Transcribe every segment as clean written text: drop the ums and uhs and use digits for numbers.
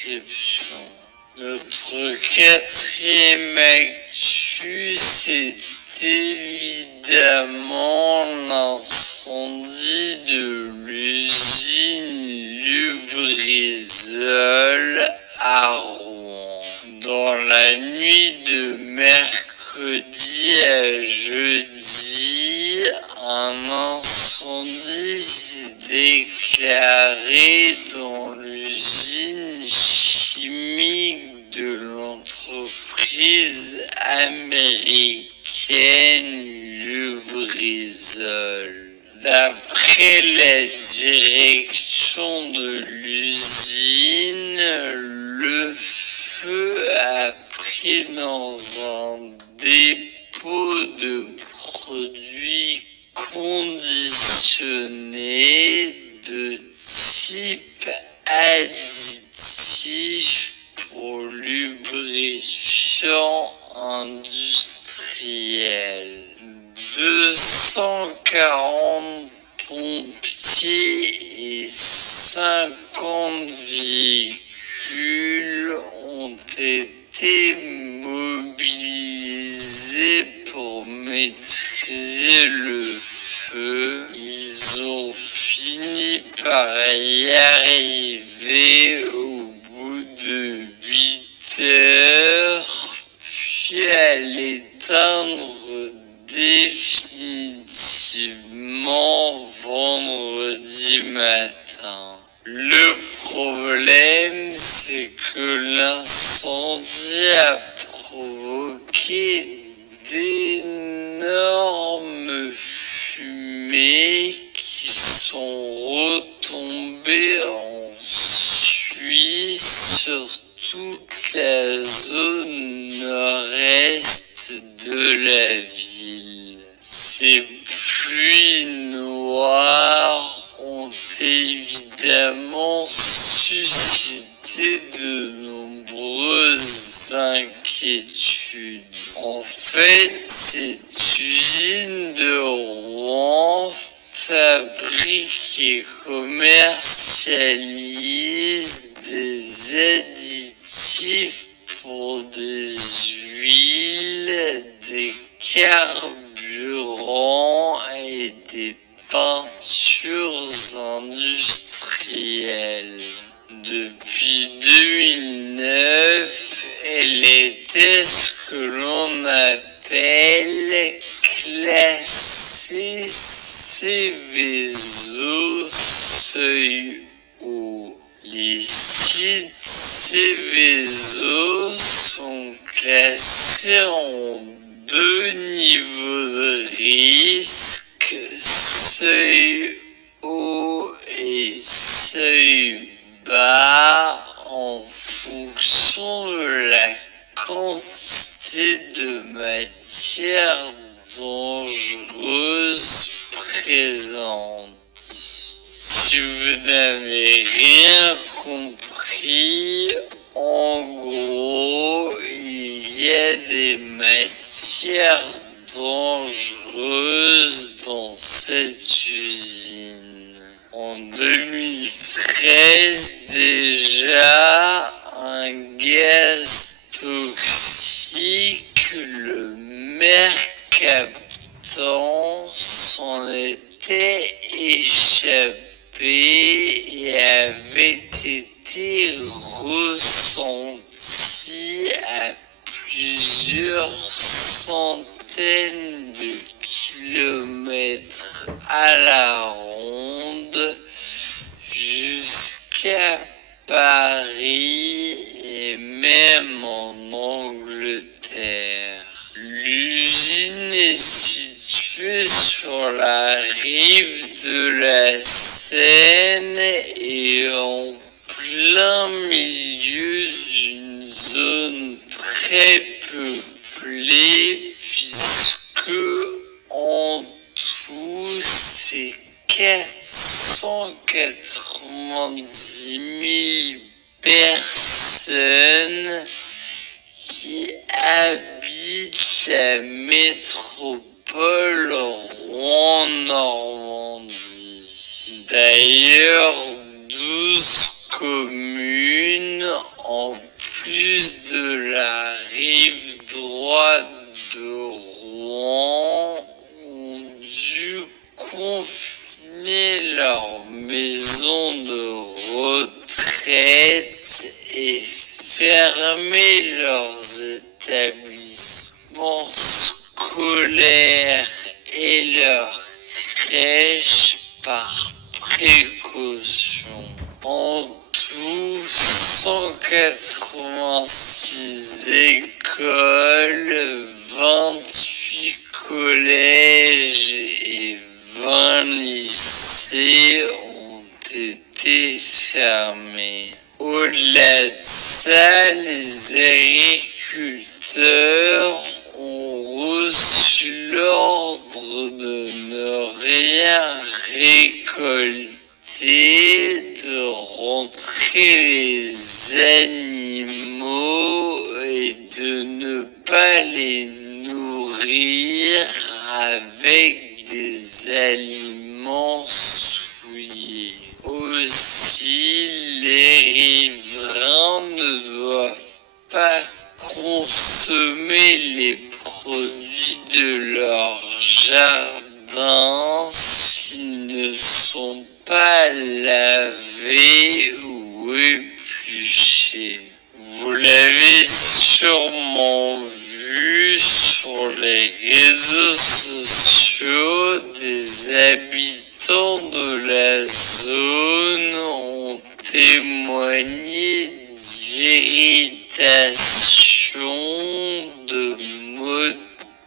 description. Notre quatrième actu, c'est évidemment l'incendie de l'usine Lubrizol à Rouen. Dans la nuit de mercredi à jeudi, un incendie s'est déclaré dans l'usine chimique de l'entreprise américaine Lubrizol. D'après la direction de l'usine, le feu a pris dans un dépôt de produits conditionnés de type additif pour lubrifiant industriel. 240 pompiers et 50 véhicules ont été mobilisés pour maîtriser le feu. Ils ont fini par y arriver au bout de 8 heures, puis à l'éteindre définitivement vendredi matin. Le problème, c'est que l'incendie a provoqué d'énormes fumées qui sont retombées ensuite sur toute la zone nord-est de la ville. Ces pluies noires ont évidemment suscité de nombreuses inquiétudes. En fait, cette usine de Rouen fabrique et commercialise des additifs pour des huiles, des carburants et des peintures industrielles. Depuis 2009, elle était ce que l'on appelle classée Seveso seuil haut. Les sites Seveso sont classés en 2 niveaux de risque, seuil haut et seuil bas, en fonction de la quantité de matière dangereuse présente. Si vous n'avez rien compris, en gros, il y a des matières dangereuses dans cette usine. En 2013, déjà, un gaz toxique, le mercaptan, s'en était échappé et avait été ressenti à plusieurs centaines de kilomètres à la ronde jusqu'à Paris et même en Angleterre. L'usine est située sur la rive de la Seine et en plein milieu d'une zone très peuplée, puisque en tout c'est 490 000 personnes qui habitent la métropole Rouen-Normandie. D'ailleurs, 12 communes en plus de la rive droite de Rouen, ont dû confiner leur maison de retraite et fermer leurs établissements scolaires et leurs crèches par précaution. En tout, 186 écoles, 28 collèges et 20 lycées ont été fermés. Au-delà de ça, les agriculteurs ont reçu l'ordre de ne rien récolter, de rentrer les animaux et de ne pas les nourrir avec des aliments souillés. Aussi, les riverains ne doivent pas consommer les produits de leur jardin s'ils ne sont pas lavés ou épluchés. Vous l'avez sûrement vu sur les réseaux sociaux, des habitants de la zone ont témoigné d'irritation, de maux de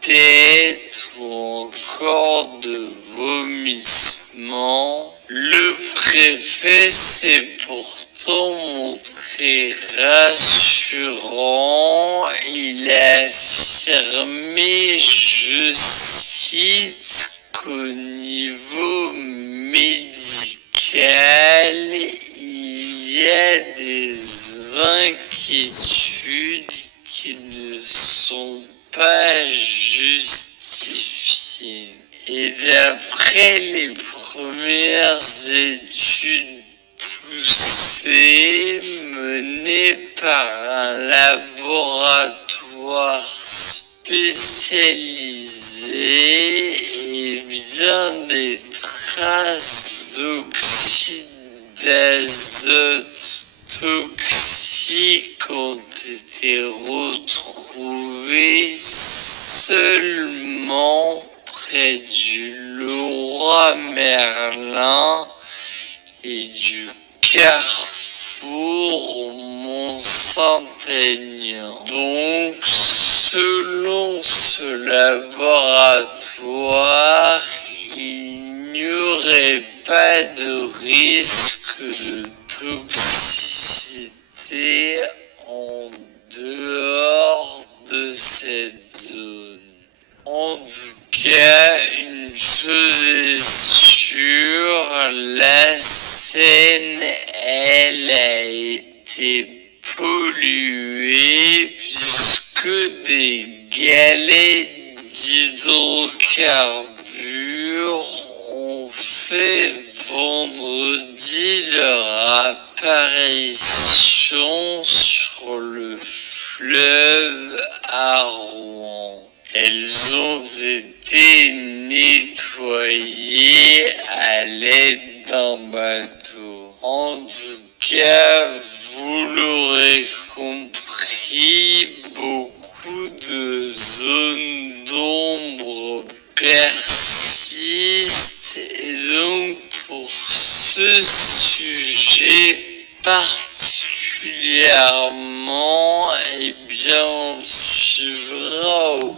tête ou encore de vomissements. Le préfet s'est pourtant montré rassurant. Il a affirmé, je cite, qu'au niveau médical, il y a des inquiétudes qui ne sont pas justifiées. Et d'après les premières études poussées menées par un laboratoire spécialisé, et bien des traces d'oxyde d'azote toxiques ont été retrouvées seulement près du Leroy-Merlin et du carrefour Mont-Saint-Aignan. Donc, selon ce laboratoire, il n'y aurait pas de risque de toxicité en dehors de cette zone. En tout cas, une chose est sûre, la Seine, elle a été polluée puisque des galets d'hydrocarbures ont fait vendredi leur apparition sur le fleuve à Rouen. Elles ont été nettoyées à l'aide d'un bateau. En tout cas, vous l'aurez compris, beaucoup de zones d'ombre persistent et donc pour ce sujet particulièrement, eh bien, on suivra au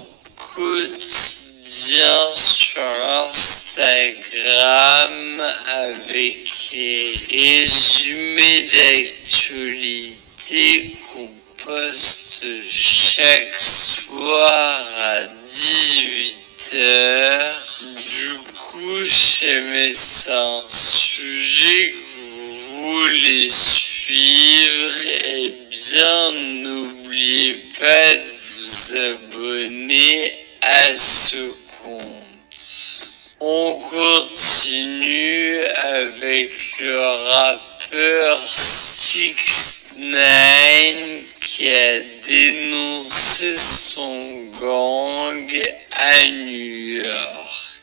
quotidien sur Instagram avec les résumés d'actualité qu'on poste chaque soir à 18h. Du coup, j'aimais ça un sujet que vous voulez suivre, eh bien, n'oubliez pas de vous abonner à ce compte. On continue avec le rappeur 6ix9ine qui a dénoncé son gang à New York.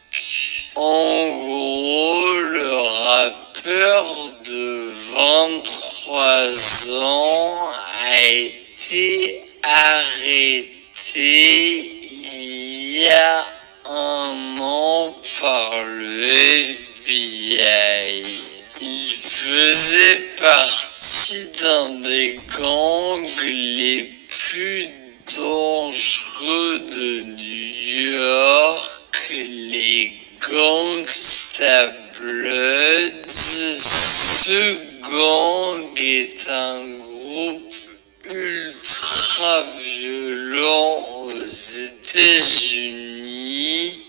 En gros, le rappeur de 23 ans a été arrêté il y a un an par le FBI. Il faisait partie d'un des gangs les plus dangereux de New York, les Gangsta Bloods. Ce gang est un groupe ultra violent aux États-Unis.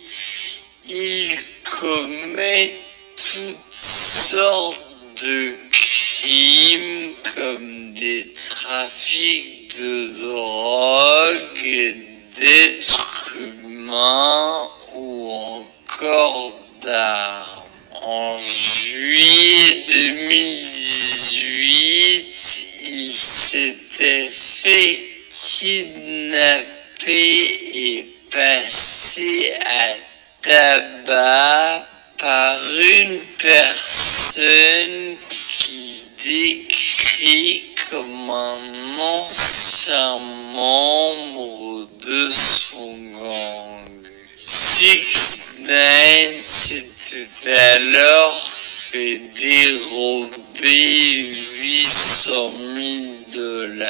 Il commet toutes sortes de crimes comme des trafics de drogue, d'êtres humains ou encore d'armes. En juillet 2018, il s'était fait kidnapper et passer à tabac par une personne qu'il décrit comme un ancien membre de son gang. 6ix9ine s'était alors fait dérober $800,000.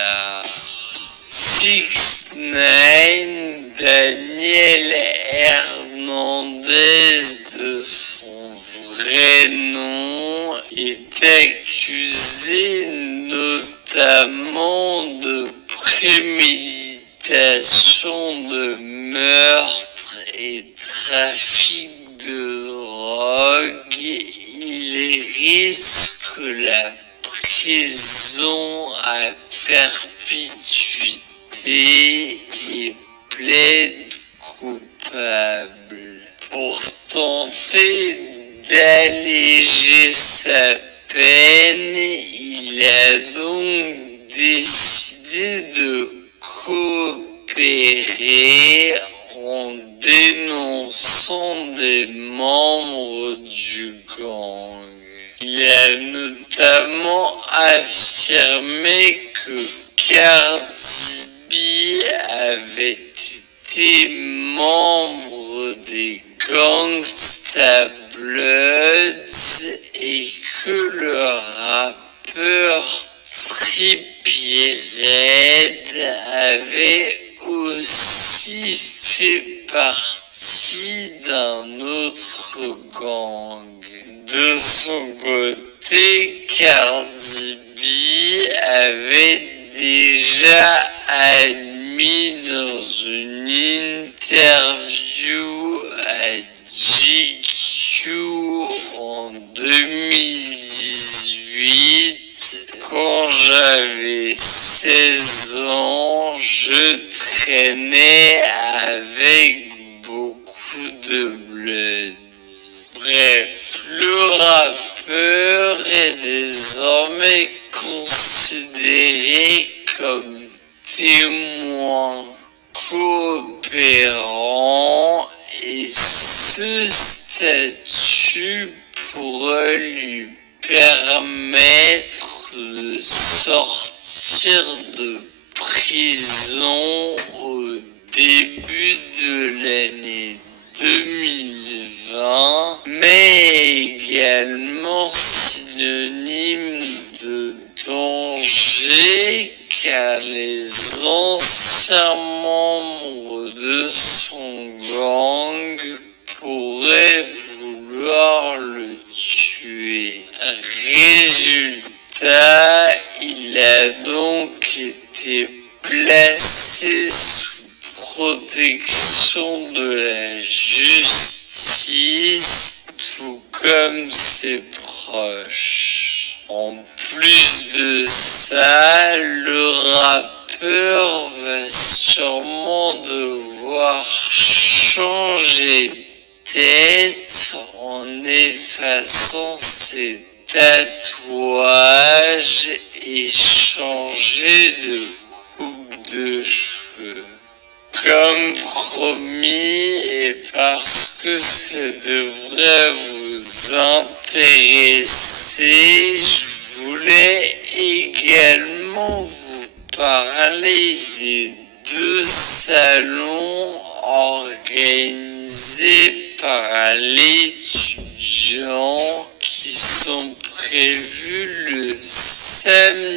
6ix9ine, Daniel Hernandez de son vrai nom, est accusé notamment de préméditation de meurtre et trafic de drogue. Il risque la prison à perpétuité et plaide coupable. Pour tenter d'alléger sa peine, il a donc décidé de coopérer en dénonçant des membres du gang. Il a notamment affirmé que Cardi B avait été membre des Gangsta Bloods et que le rappeur Trippie Redd avait aussi fait partie d'un autre gang. De son côté, Cardi B avait déjà admis dans une interview à GQ en 2018: quand j'avais 16 ans, je traînais avec beaucoup de bloods. Bref, le rappeur est désormais considéré comme témoin coopérant et ce statut pourrait lui permettre de sortir de prison au début de l'année 2020, mais également synonyme de danger car les anciens membres de son gang pourraient vouloir le tuer. Résultat, il a donc été placé sous protection de la justice, tout comme ses proches. En plus de ça, le rappeur va sûrement devoir changer de tête en effaçant ses tatouages et changer de coupe promis et parce que ça devrait vous intéresser, je voulais également vous parler des 2 salons organisés par l'étudiant qui sont prévus le samedi